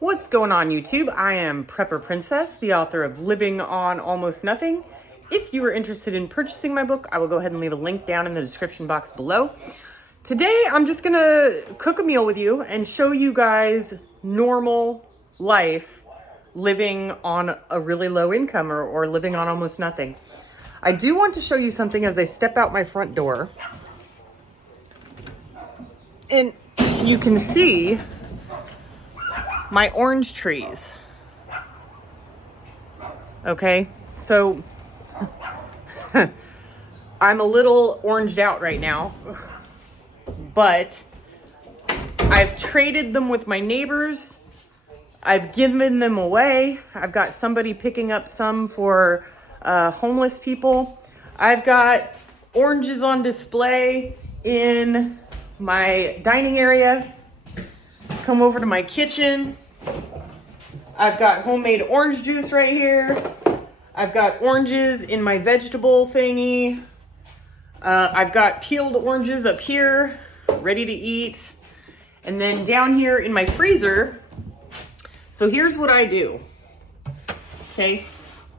What's going on YouTube? I am Prepper Princess, the author of Living on Almost Nothing. If you are interested in purchasing my book, I will go ahead and leave a link down in the description box below. Today, I'm just gonna cook a meal with you and show you guys normal life living on a really low income or living on almost nothing. I do want to show you something as I step out my front door. And you can see my orange trees. Okay, so I'm a little oranged out right now, but I've traded them with my neighbors. I've given them away. I've got somebody picking up some for homeless people. I've got oranges on display in my dining area. Come over to my kitchen. I've got homemade orange juice right here. I've got oranges in my vegetable thingy. I've got peeled oranges up here, ready to eat. And then down here in my freezer, so here's what I do. Okay,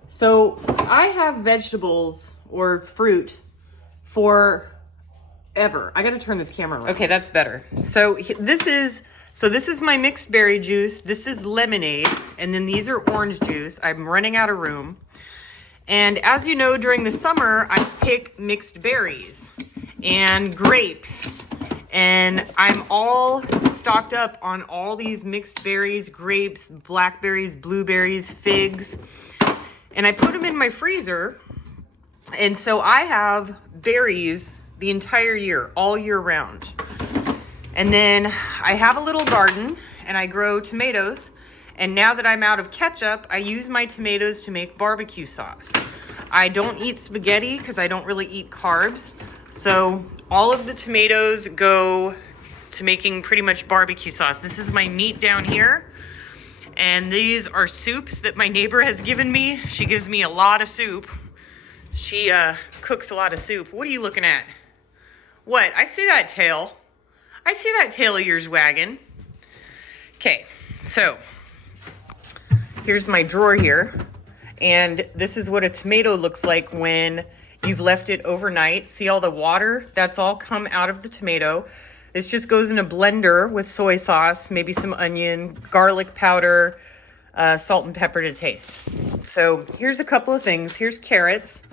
so I have vegetables or fruit forever. I gotta turn this camera around. Okay, that's better. So this is my mixed berry juice. This is lemonade. And then these are orange juice. I'm running out of room. And as you know, during the summer, I pick mixed berries and grapes. And I'm all stocked up on all these mixed berries, grapes, blackberries, blueberries, figs. And I put them in my freezer. And so I have berries the entire year, all year round. And then I have a little garden and I grow tomatoes. And now that I'm out of ketchup, I use my tomatoes to make barbecue sauce. I don't eat spaghetti because I don't really eat carbs. So all of the tomatoes go to making pretty much barbecue sauce. This is my meat down here. And these are soups that my neighbor has given me. She gives me a lot of soup. She cooks a lot of soup. What are you looking at? What? I see that tail. I see that tail of yours wagging. Okay, so here's my drawer here. And this is what a tomato looks like when you've left it overnight. See all the water? That's all come out of the tomato. This just goes in a blender with soy sauce, maybe some onion, garlic powder, salt and pepper to taste. So here's a couple of things. Here's carrots.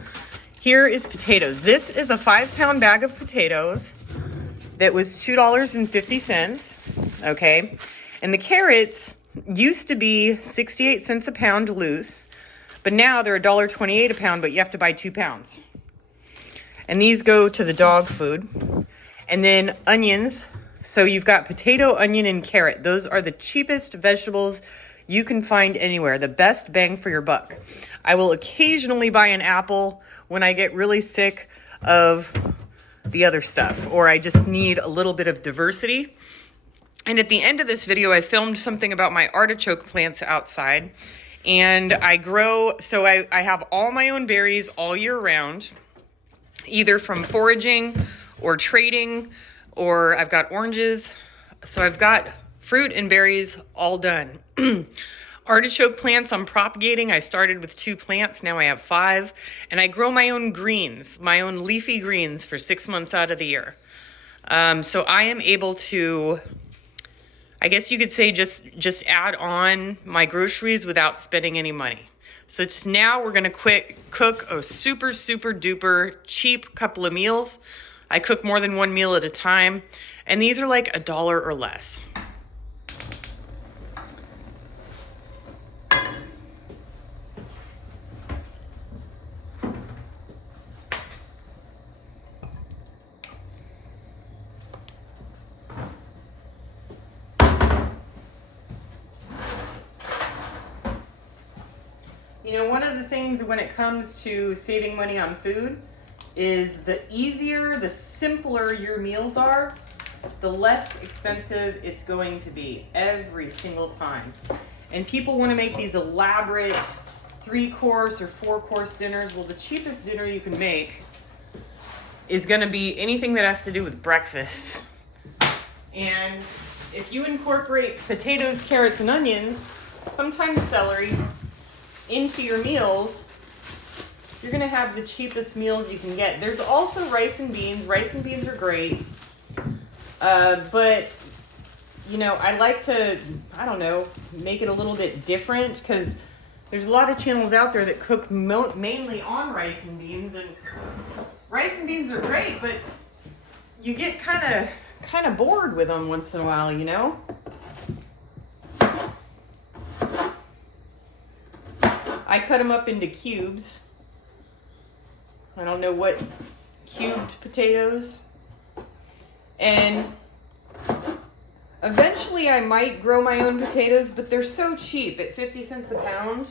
Here is potatoes. This is a 5-pound bag of potatoes that was $2.50, okay? And the carrots used to be 68 cents a pound loose, but now they're $1.28 a pound, but you have to buy 2 pounds. And these go to the dog food. And then onions. So you've got potato, onion, and carrot. Those are the cheapest vegetables you can find anywhere. The best bang for your buck. I will occasionally buy an apple when I get really sick of the other stuff, or I just need a little bit of diversity. And at the end of this video, I filmed something about my artichoke plants outside. And I grow, so I have all my own berries all year round, either from foraging or trading, or I've got oranges. So I've got fruit and berries all done. Artichoke plants I'm propagating. I started with 2 plants, now I have 5. And I grow my own greens, my own leafy greens for 6 months out of the year. So I am able to, I guess you could say, just add on my groceries without spending any money. So now we're gonna cook a super, super duper cheap couple of meals. I cook more than one meal at a time. And these are like $1 or less. You know, one of the things when it comes to saving money on food is the easier, the simpler your meals are, the less expensive it's going to be every single time. And people want to make these elaborate 3-course or 4-course dinners. Well, the cheapest dinner you can make is going to be anything that has to do with breakfast. And if you incorporate potatoes, carrots, and onions, sometimes celery, into your meals, you're gonna have the cheapest meals you can get. There's also rice and beans. Rice and beans are great. But, you know, I like to, I don't know, make it a little bit different because there's a lot of channels out there that cook mainly on rice and beans. And rice and beans are great, but you get kind of bored with them once in a while, you know? I cut them up into cubes. I don't know what cubed potatoes. And eventually I might grow my own potatoes, but they're so cheap at 50 cents a pound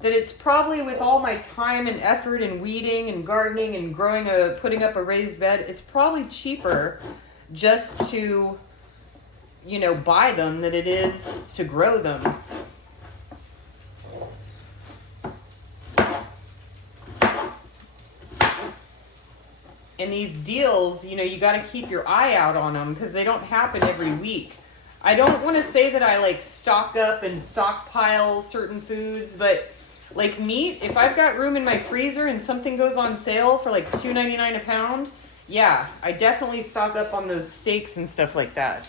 that it's probably, with all my time and effort and weeding and gardening and putting up a raised bed, it's probably cheaper just to, you know, buy them than it is to grow them. And these deals, you know, you got to keep your eye out on them because they don't happen every week. I don't want to say that I like stock up and stockpile certain foods, but like meat, if I've got room in my freezer and something goes on sale for like $2.99 a pound, yeah, I definitely stock up on those steaks and stuff like that.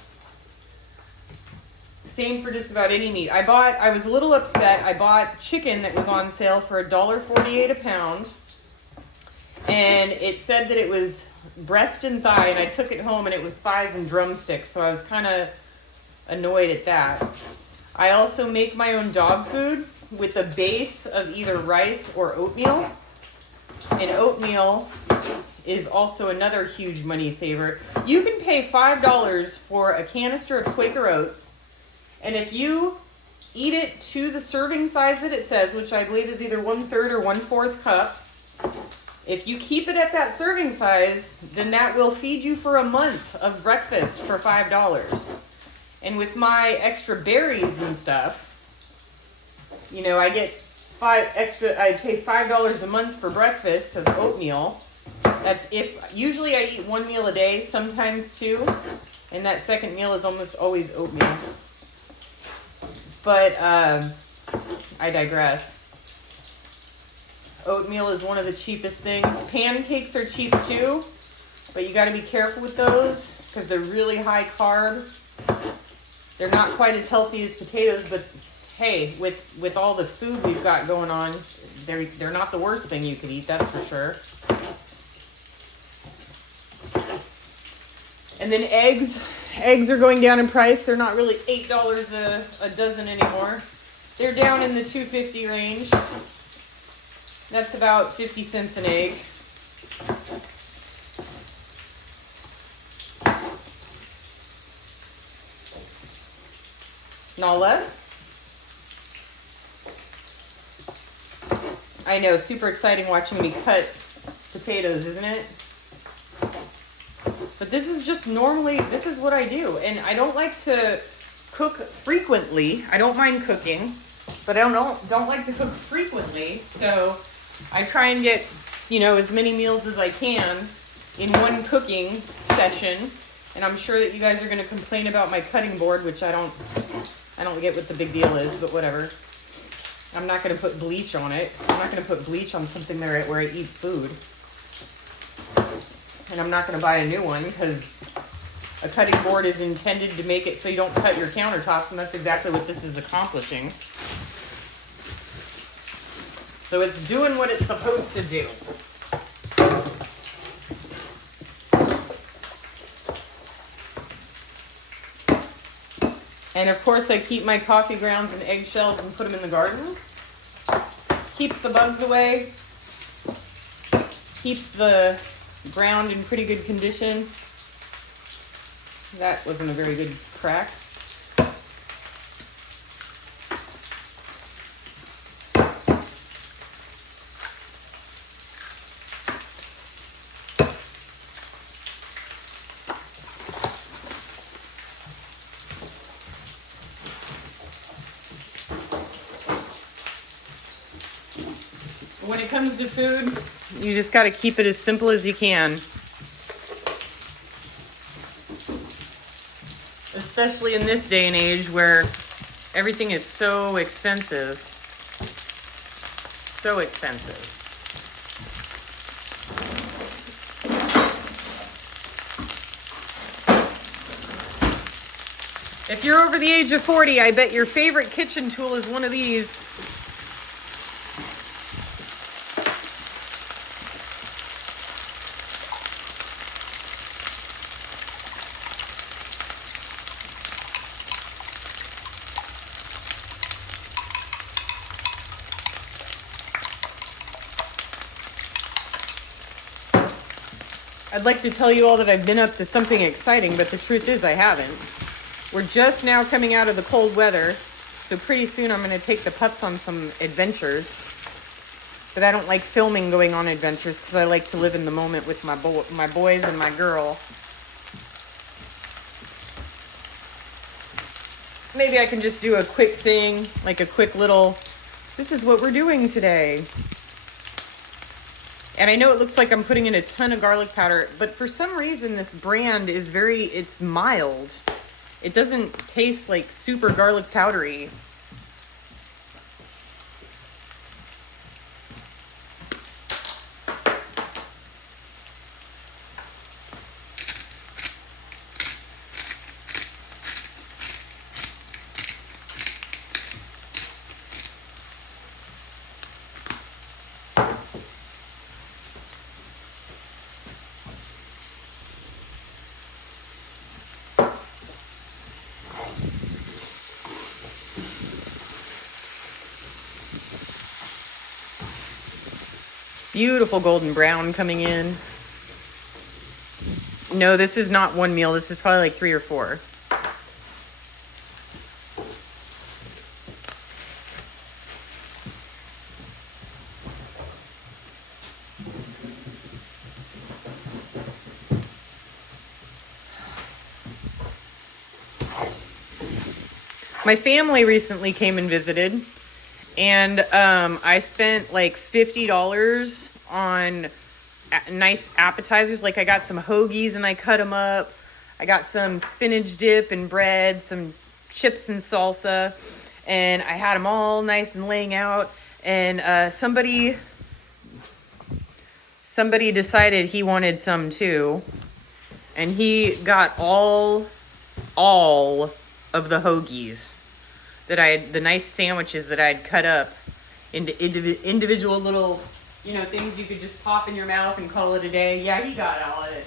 Same for just about any meat. I was a little upset. I bought chicken that was on sale for $1.48 a pound. And it said that it was breast and thigh, and I took it home and it was thighs and drumsticks, so I was kind of annoyed at that. I also make my own dog food with a base of either rice or oatmeal. And oatmeal is also another huge money saver. You can pay $5 for a canister of Quaker Oats, and if you eat it to the serving size that it says, which I believe is either 1/3 or 1/4 cup, if you keep it at that serving size, then that will feed you for a month of breakfast for $5. And with my extra berries and stuff, you know, I get I pay $5 a month for breakfast of oatmeal. Usually I eat one meal a day, sometimes two, and that second meal is almost always oatmeal. But I digress. Oatmeal is one of the cheapest things. Pancakes are cheap too, but you got to be careful with those because they're really high carb. They're not quite as healthy as potatoes, but hey, with all the food we've got going on, they're not the worst thing you could eat, that's for sure. And then eggs. Eggs are going down in price. They're not really $8 a dozen anymore. They're down in the $2.50 range. That's about 50 cents an egg. Nala? I know, super exciting watching me cut potatoes, isn't it? But this is just this is what I do. And I don't like to cook frequently. I don't mind cooking, but I don't like to cook frequently. So I try and get, you know, as many meals as I can in one cooking session. And I'm sure that you guys are going to complain about my cutting board, which I don't get what the big deal is, but whatever. I'm not going to put bleach on it. I'm not going to put bleach on something where I eat food. And I'm not going to buy a new one because a cutting board is intended to make it so you don't cut your countertops, and that's exactly what this is accomplishing. So it's doing what it's supposed to do. And of course I keep my coffee grounds and eggshells and put them in the garden. Keeps the bugs away. Keeps the ground in pretty good condition. That wasn't a very good crack. When it comes to food, you just got to keep it as simple as you can. especially in this day and age where everything is so expensive. So expensive. If you're over the age of 40, I bet your favorite kitchen tool is one of these. I'd like to tell you all that I've been up to something exciting, but the truth is I haven't. We're just now coming out of the cold weather, so pretty soon I'm going to take the pups on some adventures. But I don't like filming going on adventures because I like to live in the moment with my boys and my girl. Maybe I can just do a quick thing, like a quick little, this is what we're doing today. And I know it looks like I'm putting in a ton of garlic powder, but for some reason this brand is it's mild. It doesn't taste like super garlic powdery. Beautiful golden brown coming in. No, this is not one meal. This is probably like 3 or 4. My family recently came and visited, and I spent like $50 on nice appetizers. Like I got some hoagies and I cut them up. I got some spinach dip and bread, some chips and salsa, and I had them all nice and laying out. And somebody decided he wanted some too, and he got all of the hoagies that the nice sandwiches that I had cut up into individual little, things you could just pop in your mouth and call it a day. Yeah, he got all of it.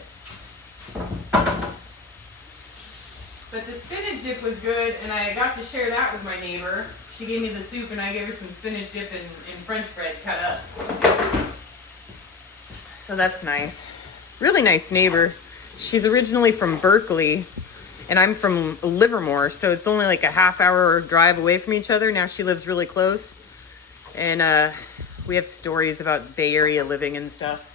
But the spinach dip was good, and I got to share that with my neighbor. She gave me the soup, and I gave her some spinach dip and French bread cut up. So that's nice. Really nice neighbor. She's originally from Berkeley, and I'm from Livermore, so it's only like a half-hour drive away from each other. Now she lives really close, and we have stories about Bay Area living and stuff.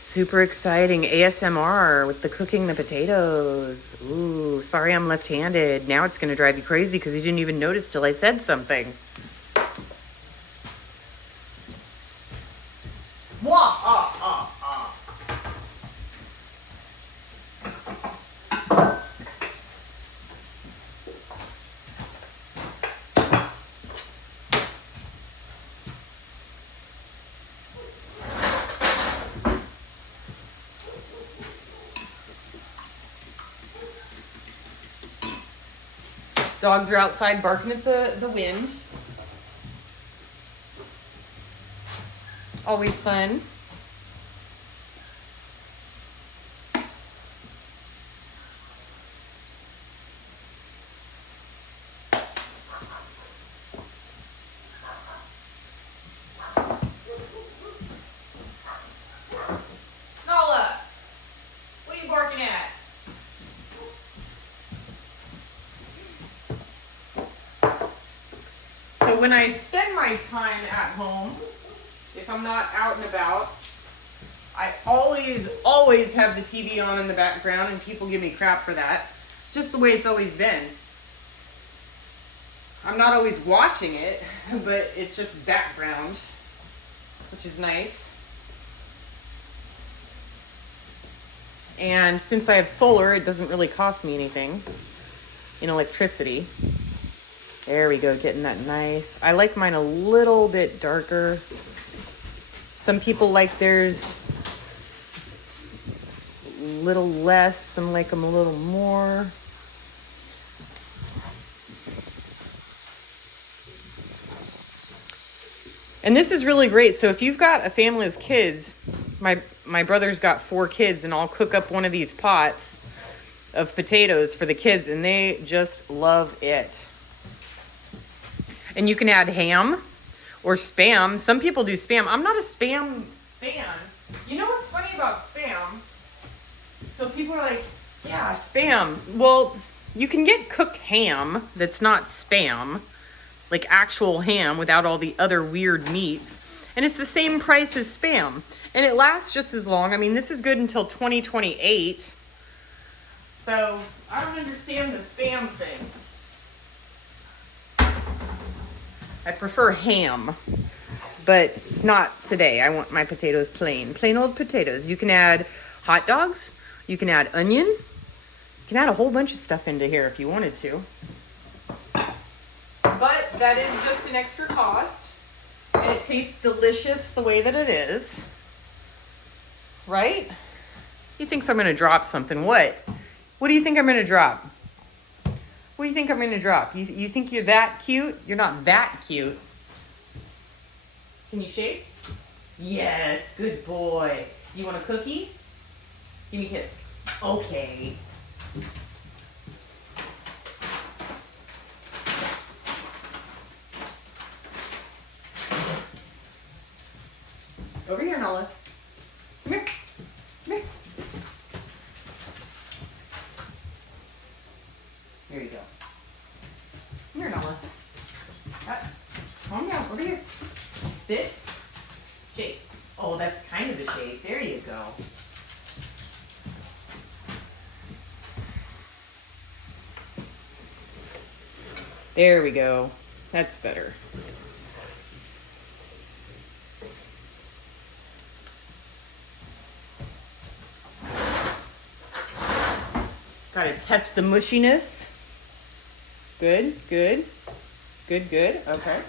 Super exciting ASMR with the cooking the potatoes. Ooh, sorry I'm left-handed. Now it's going to drive you crazy because you didn't even notice till I said something. Wah, ah, ah, ah. Dogs are outside barking at the wind. Always fun. Nala, what are you barking at? So when I spend my time at home, if I'm not out and about, I always have the TV on in the background, and people give me crap for that. It's just the way it's always been. I'm not always watching it, but it's just background, which is nice. And since I have solar, it doesn't really cost me anything in electricity. There we go, getting that nice. I like mine a little bit darker. Some people like theirs a little less. Some like them a little more. And this is really great. So if you've got a family of kids, my brother's got 4 kids, and I'll cook up one of these pots of potatoes for the kids, and they just love it. And you can add ham or Spam. Some people do Spam. I'm not a Spam fan. You know what's funny about Spam? So people are like, yeah, Spam. Well, you can get cooked ham that's not Spam, like actual ham without all the other weird meats. And it's the same price as Spam. And it lasts just as long. I mean, this is good until 2028. So I don't understand the Spam thing. I prefer ham, but not today. I want my potatoes plain old potatoes. You can add hot dogs. You can add onion. You can add a whole bunch of stuff into here if you wanted to. But that is just an extra cost, and it tastes delicious the way that it is. Right? He thinks I'm going to drop something. What? What do you think I'm going to drop? What do you think I'm going to drop? You think you're that cute? You're not that cute. Can you shake? Yes, good boy. You want a cookie? Give me a kiss. Okay. Over here, Nala. Come here. Come here. There you go. Come here, Nala. Calm down. Over here. Sit. Shake. Oh, that's kind of a shake. There you go. There we go. That's better. Gotta test the mushiness. Good, good. Good, good. Okay.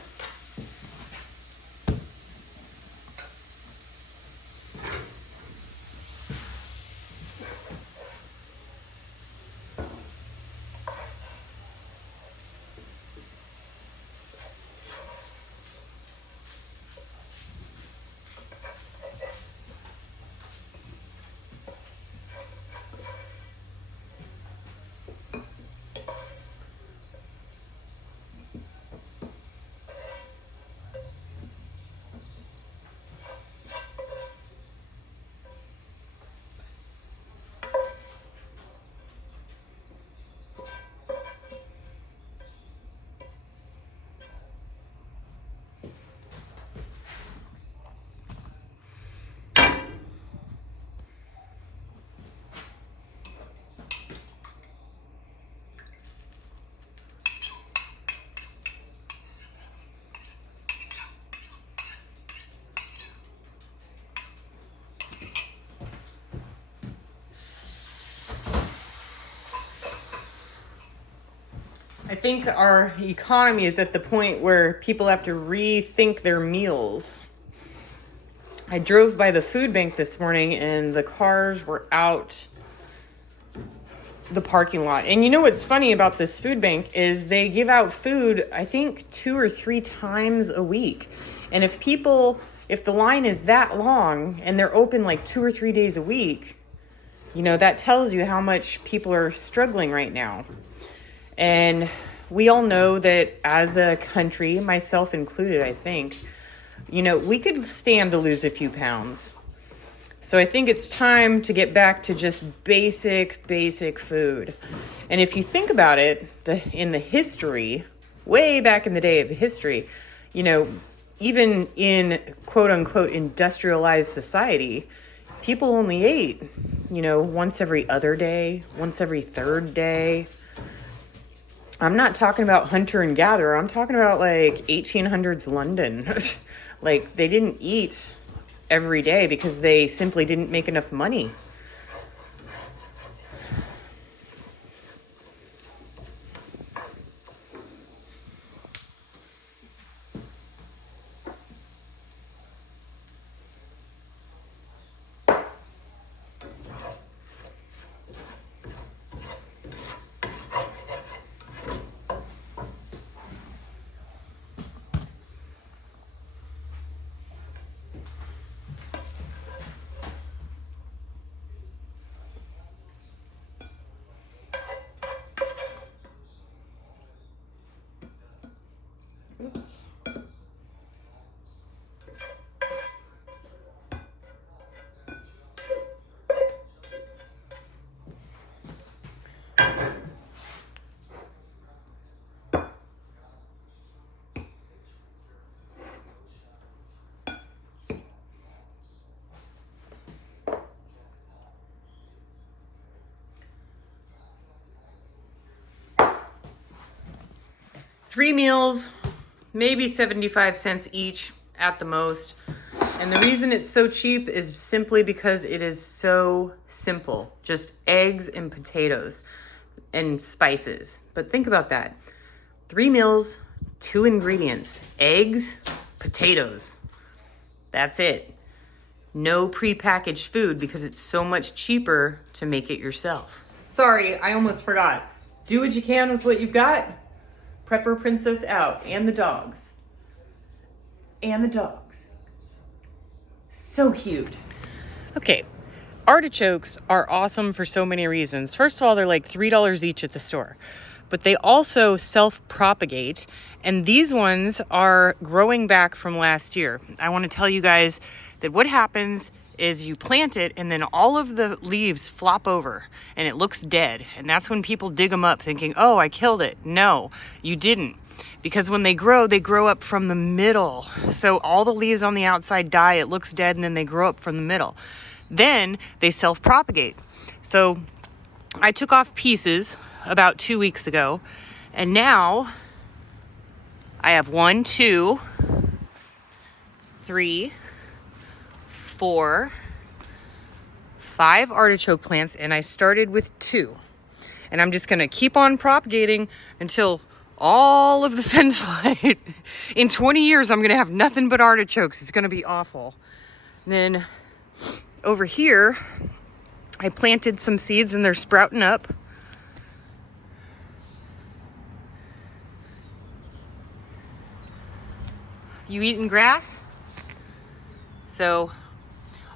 I think our economy is at the point where people have to rethink their meals. I drove by the food bank this morning and the cars were out the parking lot. And you know what's funny about this food bank is they give out food, I think 2 or 3 times a week. And if the line is that long and they're open like 2 or 3 days a week, you know, that tells you how much people are struggling right now. And we all know that as a country, myself included, I think, you know, we could stand to lose a few pounds. So I think it's time to get back to just basic food. And if you think about it, in the history, way back in the day of history, you know, even in quote unquote industrialized society, People only ate, you know, once every other day, once every third day. I'm not talking about hunter and gatherer. I'm talking about like 1800s London. Like they didn't eat every day because they simply didn't make enough money. Oops. Three meals, maybe 75 cents each at the most. And the reason it's so cheap is simply because it is so simple. Just eggs and potatoes and spices. But think about that. 3 meals, 2 ingredients, eggs, potatoes. That's it. No prepackaged food because it's so much cheaper to make it yourself. Sorry, I almost forgot. Do what you can with what you've got. Prepper Princess out. And the dogs. And the dogs. So cute. Okay. Artichokes are awesome for so many reasons. First of all, they're like $3 each at the store. But they also self-propagate. And these ones are growing back from last year. I want to tell you guys that what happens is you plant it and then all of the leaves flop over and it looks dead. And that's when people dig them up thinking, oh, I killed it. No, you didn't. Because when they grow up from the middle. So all the leaves on the outside die, it looks dead, and then they grow up from the middle. Then they self-propagate. So I took off pieces about 2 weeks ago, and now I have 1, 2, 3, 4, 5 artichoke plants, and I started with 2. And I'm just gonna keep on propagating until all of the fence light. In 20 years, I'm gonna have nothing but artichokes. It's gonna be awful. And then over here, I planted some seeds and they're sprouting up. You eating grass? So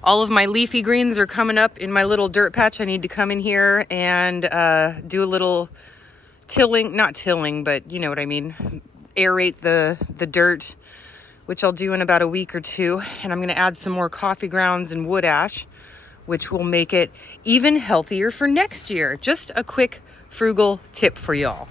all of my leafy greens are coming up in my little dirt patch. I need to come in here and do a little tilling, not tilling, but you know what I mean. Aerate the dirt, which I'll do in about a week or 2. And I'm gonna add some more coffee grounds and wood ash, which will make it even healthier for next year. Just a quick frugal tip for y'all.